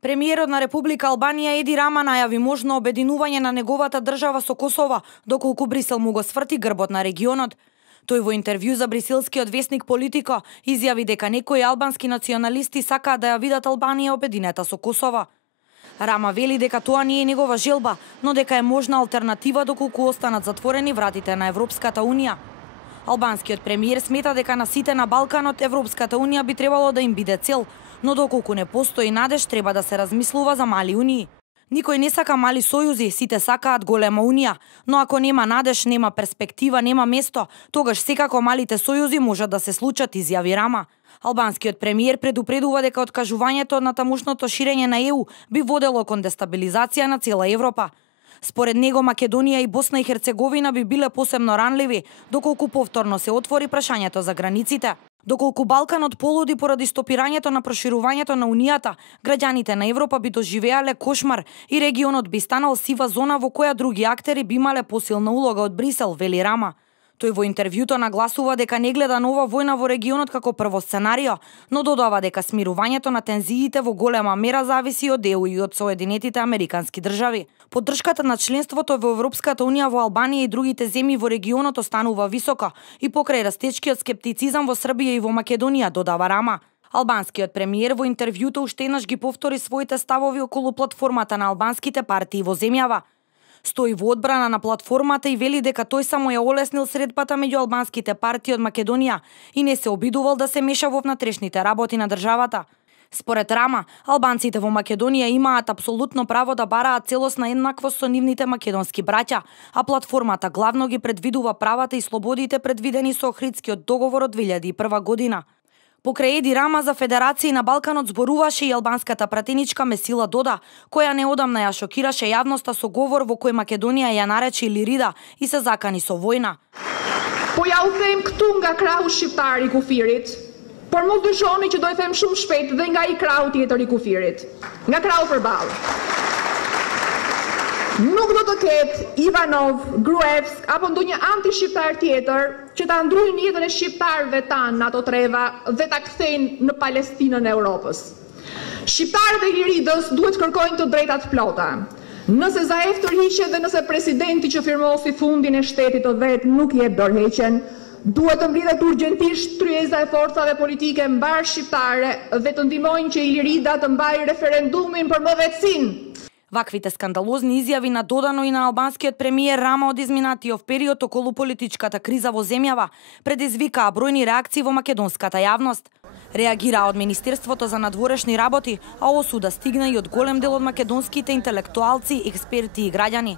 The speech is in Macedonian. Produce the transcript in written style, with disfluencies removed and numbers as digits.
Премиерот на Република Албанија Еди Рама најави можно обединување на неговата држава со Косово, доколку Брисел му го сврти грбот на регионот. Тој во интервју за бриселскиот весник Политико изјави дека некои албански националисти сакаат да ја видат Албанија обединета со Косово. Рама вели дека тоа не е негова желба, но дека е можна алтернатива доколку останат затворени вратите на Европската Унија. Албанскиот премиер смета дека на сите на Балканот Европската Унија би требало да им биде цел, но доколку не постои надеж треба да се размислува за мали унии. Никој не сака мали сојузи, сите сакаат голема унија, но ако нема надеж, нема перспектива, нема место, тогаш секако малите сојузи можат да се случат, изјави Рама. Албанскиот премиер предупредува дека откажувањето на тамошното ширење на ЕУ би водело кон дестабилизација на цела Европа. Според него Македонија и Босна и Херцеговина би биле посебно ранливи, доколку повторно се отвори прашањето за границите. Доколку Балканот полуди поради стопирањето на проширувањето на Унијата, граѓаните на Европа би доживеале кошмар и регионот би станал сива зона во која други актери би имале посилна улога од Брисел, вели Рама. Тој во интервјуто нагласува дека не гледа нова војна во регионот како прво сценарио, но додава дека смирувањето на тензиите во голема мера зависи од ЕУ и од Соединетите Американски држави. Поддршката на членството во Европската Унија во Албанија и другите земји во регионот останува висока и покрај растечкиот скептицизам во Србија и во Македонија, додава Рама. Албанскиот премиер во интервјуто уште еднаш ги повтори своите ставови околу платформата на албанските партии во земјава. Стои во одбрана на платформата и вели дека тој само ја олеснил средбата меѓу албанските партии од Македонија и не се обидувал да се меша во внатрешните работи на државата. Според Рама, албанците во Македонија имаат апсолутно право да бараат целосна еднаквост со нивните македонски браќа, а платформата главно ги предвидува правата и слободите предвидени со Охридскиот договор од 2001 година. Покрај Еди Рама за федерации на Балканот зборуваше и албанската пратеничка Месила Дода, која неодамна ја шокираше јавноста со говор во кој Македонија ја нарече Лирида и се закани со војна. Po ja u them këtu nga krahu shqiptar I kufirit, por mos dyshoni që do I them shumë shpejt dhe nga I krahu tjetër I kufirit, nga krahu përballë. Nuk do të ketë Ivanov, Gruevsk apo ndonjë anti-shqiptar tjetër që ta ndrojnë jetën e shqiptarëve tanë në ato treva dhe ta kthejnë në Palestinën e Europës. Shqiptarët e Liridës duhet kërkojnë të drejtat plota. Nëse Zaev tërhiqet dhe nëse presidenti që firmosi fundin e shtetit të vet nuk jep dorëheqjen, duhet të mblidhet urgjentisht tryeza e forcave politike mbar shqiptare dhe të ndihmojnë që Ilirida të mbajë referendumin për mëdhetësinë. Ваквите скандалозни изјави на додано и на албанскиот премиер Рама од изминатиот период околу политичката криза во земјава предизвикаа бројни реакции во македонската јавност. Реагираа од Министерството за надворешни работи, а осуда стигна и од голем дел од македонските интелектуалци, експерти и граѓани.